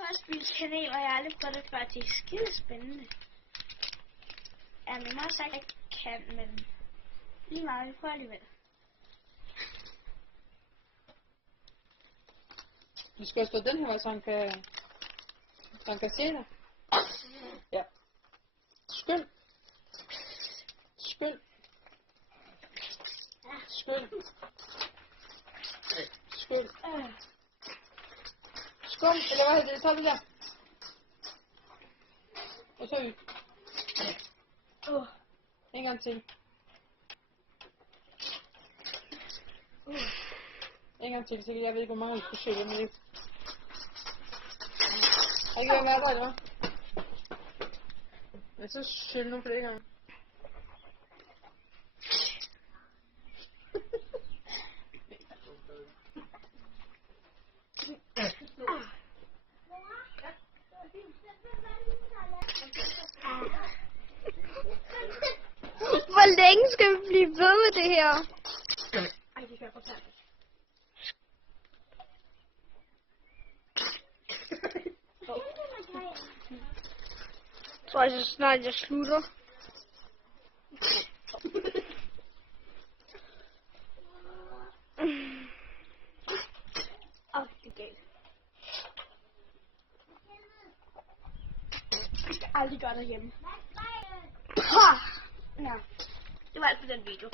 prøve at spille kanel, og jeg har aldrig prøvet det før. Det er skide spændende. Ja, men jeg har sagt, at jeg kan, men lige meget, vi prøver alligevel. Du skal også stå den her, så han kan se dig. Ja. Skyld. Skyld. Skyld. Skyld. Skum, eller hvad hedder det? Så vi der. Og så ud. En gang til. En gang til, så jeg ved ikke, hvor mange vi skal søge med det. Har ikke været der, eller hvad? Men så søg nu flere gange. Hvor længe skal vi blive ved med det her? Ej, det kan jeg fortælle. Jeg tror jeg så snart jeg slutter. Det er galt. Jeg skal aldrig gøre det hjemme. Ja, det var alt for den video.